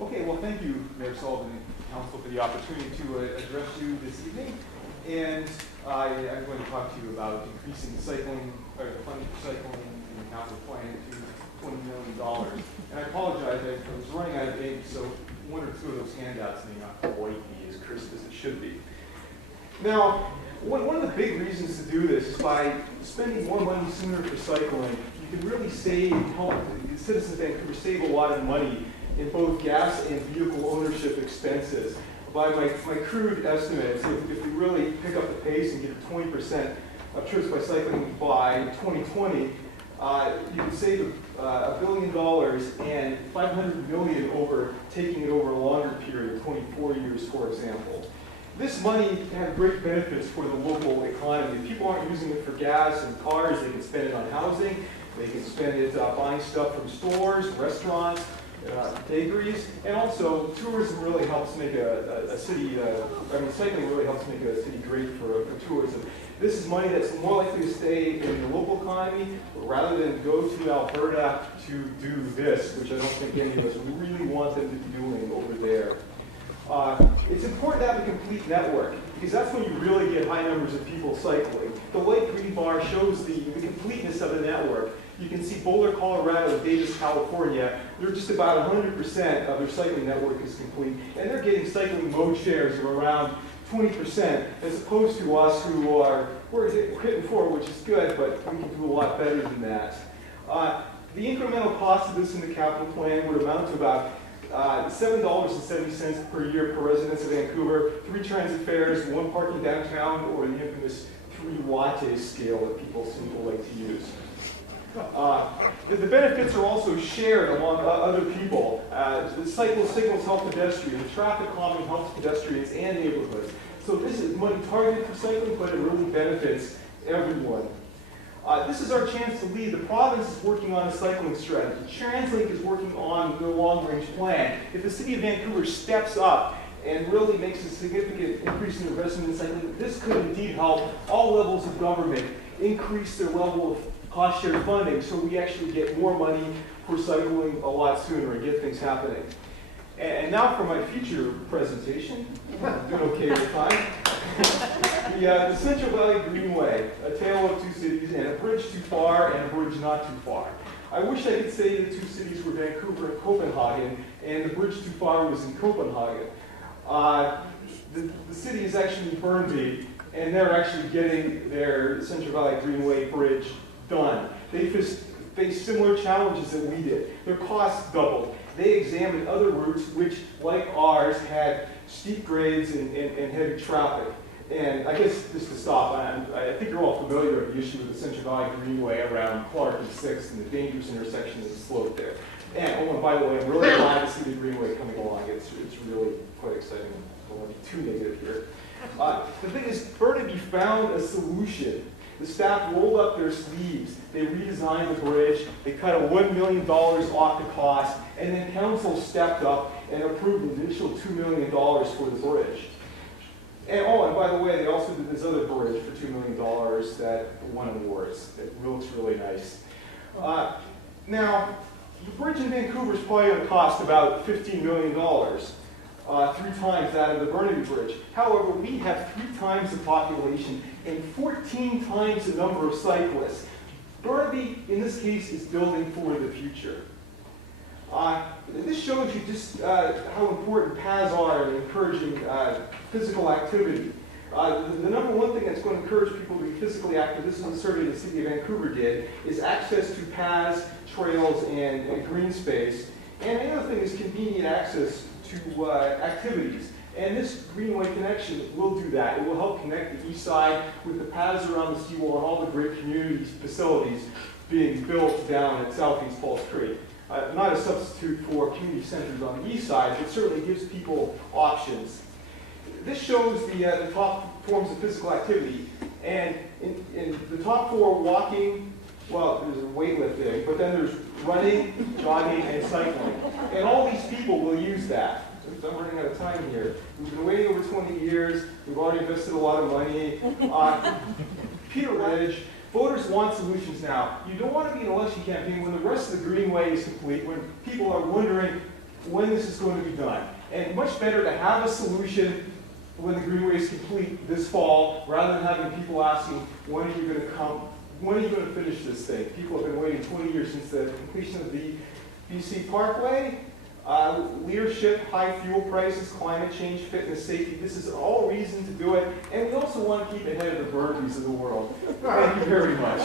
Okay, well, thank you, Mayor Sullivan and Council, for the opportunity to address you this evening. And I'm going to talk to you about increasing cycling, or funding for cycling in the capital plan to $20 million. And I apologize, I was running out of ink, so one or two of those handouts may not quite be as crisp as it should be. Now, one of the big reasons to do this is by spending more money sooner for cycling, you can really help the citizens of Vancouver save a lot of money in both gas and vehicle ownership expenses. By my crude estimates, if we really pick up the pace and get to 20% of trips by cycling by 2020, you can save $1 billion and $500 million over taking it over a longer period, 24 years, for example. This money has great benefits for the local economy. If people aren't using it for gas and cars, they can spend it on housing, they can spend it buying stuff from stores, restaurants, bakeries, and also tourism really helps make a city, cycling really helps make a city great for tourism. This is money that's more likely to stay in the local economy rather than go to Alberta to do this, which I don't think any of us really want them to be doing over there. It's important to have a complete network because that's when you really get high numbers of people cycling. The light green bar shows the completeness of the network. You can see Boulder, Colorado, and Davis, California. They're just about 100% of their cycling network is complete, and they're getting cycling mode shares of around 20%, as opposed to us who we're hitting 4, which is good, but we can do a lot better than that. The incremental cost of this in the capital plan would amount to about $7.70 per year per residents of Vancouver, 3 transit fares, 1 parking downtown, or the infamous 3 latte scale that people seem to like to use. The benefits are also shared among other people. The cycle signals help pedestrians, the traffic calming helps pedestrians and neighborhoods. So this is money targeted for cycling, but it really benefits everyone. This is our chance to lead. The province is working on a cycling strategy. TransLink is working on the long-range plan. If the city of Vancouver steps up and really makes a significant increase in investment in cycling, this could indeed help all levels of government increase their level of cost-share funding so we actually get more money for cycling a lot sooner and get things happening. And now for my future presentation. Doing okay with time. The Central Valley Greenway, a tale of 2 cities, and a bridge too far and a bridge not too far. I wish I could say the 2 cities were Vancouver and Copenhagen, and the bridge too far was in Copenhagen. The city is actually Burnaby, and they're actually getting their Central Valley Greenway bridge done. They faced similar challenges that we did. Their costs doubled. They examined other routes which, like ours, had steep grades and heavy traffic. And I guess just to stop, I think you're all familiar with the issue with the Central Valley Greenway around Clark and 6th and the dangerous intersection of the slope there. And by the way, I'm really glad to see the Greenway coming along. It's really quite exciting. I don't want to be too negative here. The thing is, Burnaby found a solution. The staff rolled up their sleeves, they redesigned the bridge, they cut $1 million off the cost, and then council stepped up and approved an additional $2 million for the bridge. And by the way, they also did this other bridge for $2 million that won awards. It looks really nice. Now, the bridge in Vancouver is probably going to cost about $15 million. 3 times that of the Burnaby Bridge. However, we have 3 times the population and 14 times the number of cyclists. Burnaby, in this case, is building for the future. This shows you just how important paths are in encouraging physical activity. The number 1 thing that's going to encourage people to be physically active, this is a survey the City of Vancouver did, is access to paths, trails, and green space. And another thing is convenient access to activities. And this Greenway connection will do that. It will help connect the east side with the paths around the seawall and all the great community facilities being built down at Southeast Falls Creek. Not a substitute for community centers on the east side, but certainly gives people options. This shows the top forms of physical activity. And in the top 4, walking, well, there's weightlifting, but then there's running, jogging, and cycling. And all these people will use that. I'm running out of time here. We've been waiting over 20 years. We've already invested a lot of money. Peter Ledge, voters want solutions now. You don't want to be in an election campaign when the rest of the Greenway is complete, when people are wondering, when this is going to be done. And much better to have a solution when the Greenway is complete this fall, rather than having people asking, when are you going to come, when are you going to finish this thing? People have been waiting 20 years since the completion of the BC Parkway. Leadership, high fuel prices, climate change, fitness, safety, this is all reason to do it. And we also want to keep ahead of the Burpees of the world. Thank you very much.